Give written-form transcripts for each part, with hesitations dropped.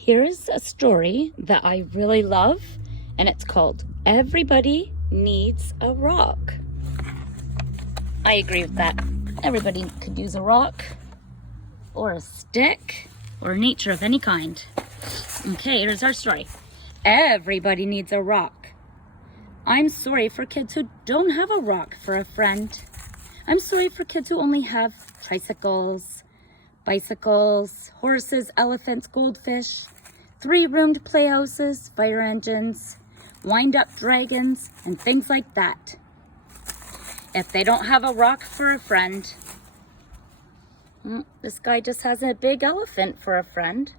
Here's a story that I really love, and it's called Everybody Needs a Rock. I agree with that. Everybody could use a rock, or a stick, or nature of any kind. Okay, here's our story. Everybody needs a rock. I'm sorry for kids who don't have a rock for a friend. I'm sorry for kids who only have tricycles, bicycles, horses, elephants, goldfish, 3-roomed playhouses, fire engines, wind-up dragons, and things like that. If they don't have a rock for a friend, this guy just has a big elephant for a friend.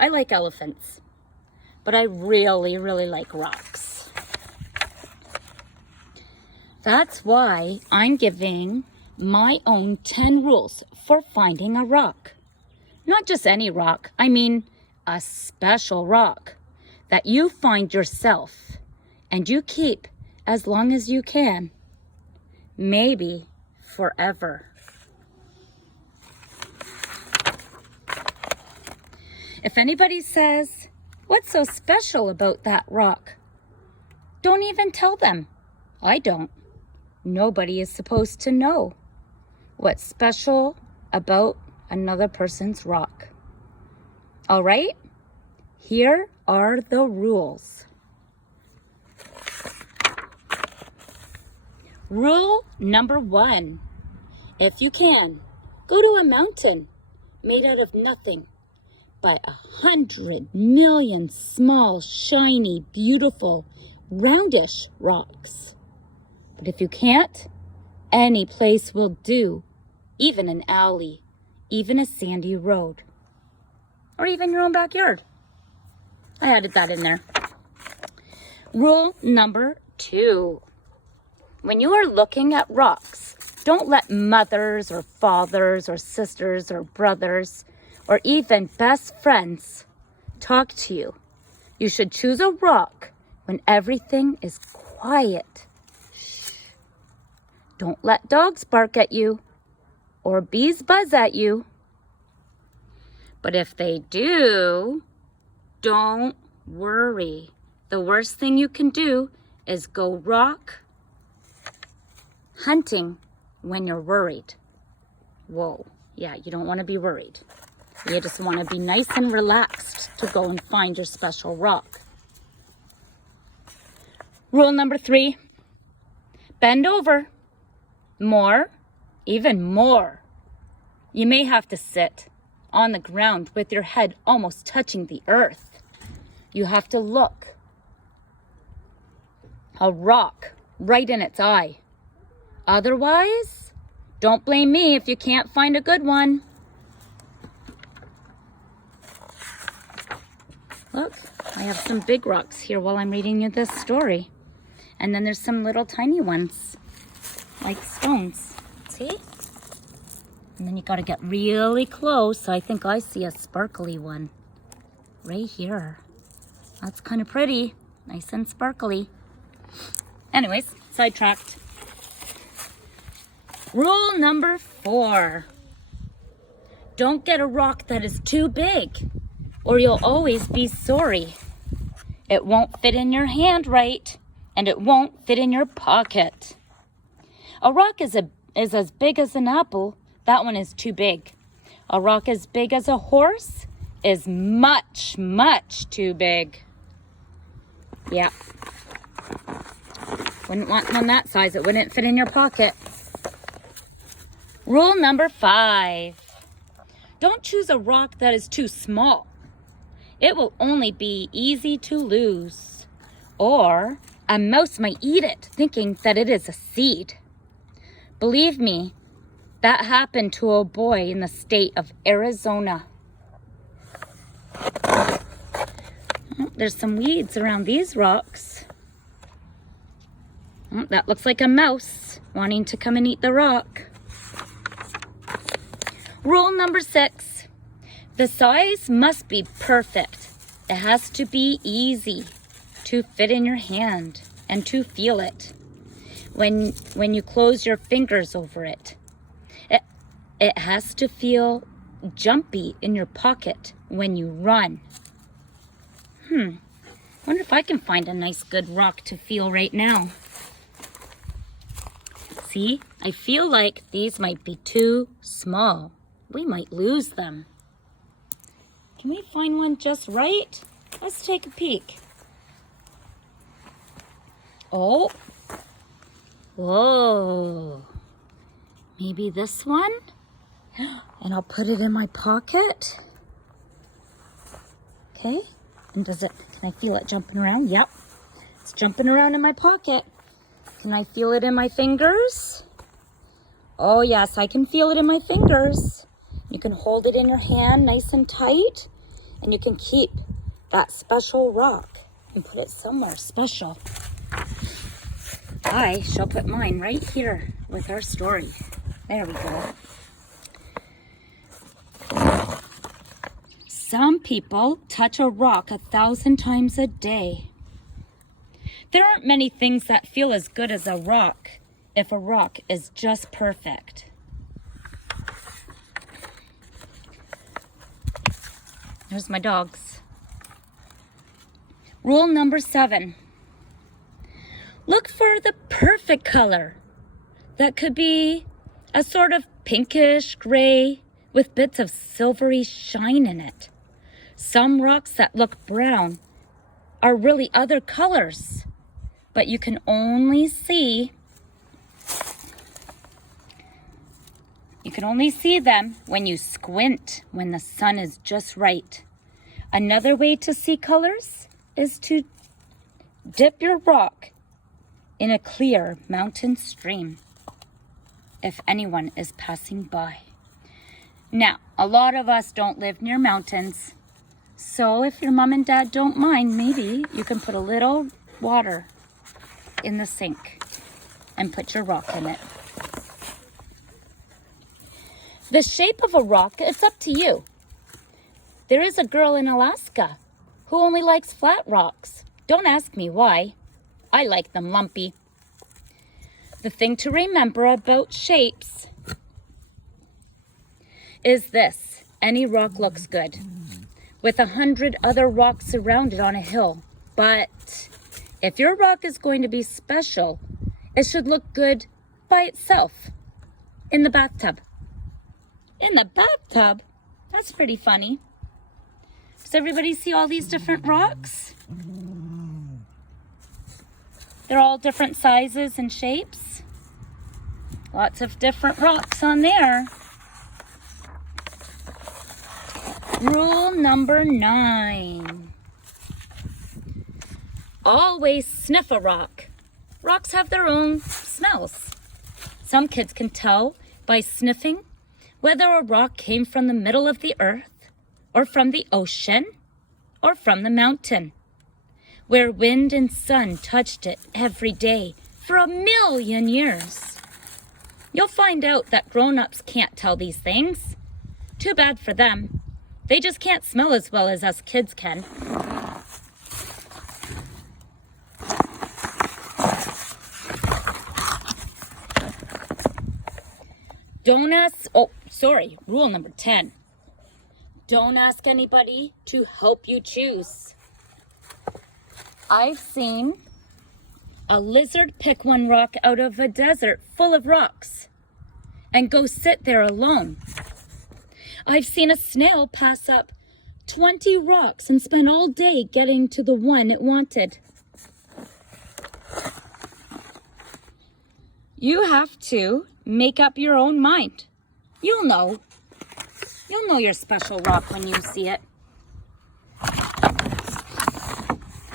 I like elephants, but I really, really like rocks. That's why I'm giving my own 10 rules for finding a rock. Not just any rock, I mean a special rock that you find yourself and you keep as long as you can. Maybe forever. If anybody says, "What's so special about that rock?" don't even tell them. I don't. Nobody is supposed to know what's special about another person's rock. All right? Here are the rules. Rule number 1. If you can, go to a mountain made out of nothing but 100 million small, shiny, beautiful, roundish rocks. But if you can't, any place will do, even an alley, even a sandy road, or even your own backyard. I added that in there. Rule number 2. When you are looking at rocks, don't let mothers or fathers or sisters or brothers or even best friends talk to you. You should choose a rock when everything is quiet. Shh. Don't let dogs bark at you or bees buzz at you. But if they do, don't worry. The worst thing you can do is go rock hunting when you're worried. Whoa, yeah, you don't want to be worried. You just want to be nice and relaxed to go and find your special rock. Rule number 3, bend over. More, even more. You may have to sit on the ground with your head almost touching the earth. You have to look a rock right in its eye. Otherwise, don't blame me if you can't find a good one. Look, I have some big rocks here while I'm reading you this story. And then there's some little tiny ones, like stones. See? And then you gotta get really close. I think I see a sparkly one right here. That's kind of pretty, nice and sparkly. Anyways, sidetracked. Rule number 4. Don't get a rock that is too big, or you'll always be sorry. It won't fit in your hand right, and it won't fit in your pocket. A rock is as big as an apple. That one is too big. A rock as big as a horse is much, much too big. Yeah. Wouldn't want one that size. It wouldn't fit in your pocket. Rule number 5. Don't choose a rock that is too small. It will only be easy to lose. Or a mouse might eat it, thinking that it is a seed. Believe me, that happened to a boy in the state of Arizona. There's some weeds around these rocks. That looks like a mouse wanting to come and eat the rock. Rule number 6. The size must be perfect. It has to be easy to fit in your hand and to feel it. When you close your fingers over it, it has to feel jumpy in your pocket when you run. Wonder if I can find a nice good rock to feel right now. See, I feel like these might be too small. We might lose them. Can we find one just right? Let's take a peek. Oh, whoa, maybe this one? And I'll put it in my pocket. Okay, and can I feel it jumping around? Yep, it's jumping around in my pocket. Can I feel it in my fingers? Oh yes, I can feel it in my fingers. You can hold it in your hand nice and tight, and you can keep that special rock and put it somewhere special. I shall put mine right here with our story. There we go. Some people touch a rock 1,000 times a day. There aren't many things that feel as good as a rock if a rock is just perfect. There's my dogs. Rule number 7. Look for the perfect color. That could be a sort of pinkish gray with bits of silvery shine in it. Some rocks that look brown are really other colors, but you can only see them when you squint, when the sun is just right. Another way to see colors is to dip your rock in a clear mountain stream if anyone is passing by. Now, a lot of us don't live near mountains, so if your mom and dad don't mind, maybe you can put a little water in the sink and put your rock in it. The shape of a rock, it's up to you. There is a girl in Alaska who only likes flat rocks. Don't ask me why. I like them lumpy. The thing to remember about shapes is this. Any rock looks good with 100 other rocks surrounded on a hill. But if your rock is going to be special, it should look good by itself in the bathtub. In the bathtub? That's pretty funny. Does everybody see all these different rocks? They're all different sizes and shapes. Lots of different rocks on there. Rule number 9. Always sniff a rock. Rocks have their own smells. Some kids can tell by sniffing whether a rock came from the middle of the earth, or from the ocean, or from the mountain, where wind and sun touched it every day for 1,000,000 years. You'll find out that grown-ups can't tell these things. Too bad for them. They just can't smell as well as us kids can. Rule number 10. Don't ask anybody to help you choose. I've seen a lizard pick one rock out of a desert full of rocks and go sit there alone. I've seen a snail pass up 20 rocks and spend all day getting to the one it wanted. You have to make up your own mind. You'll know your special rock when you see it.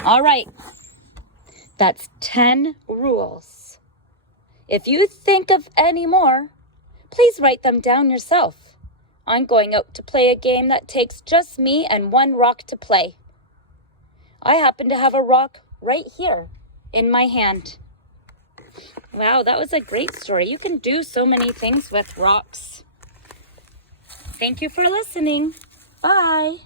All right, that's 10 rules. If you think of any more, please write them down yourself. I'm going out to play a game that takes just me and one rock to play. I happen to have a rock right here in my hand. Wow, that was a great story. You can do so many things with rocks. Thank you for listening. Bye.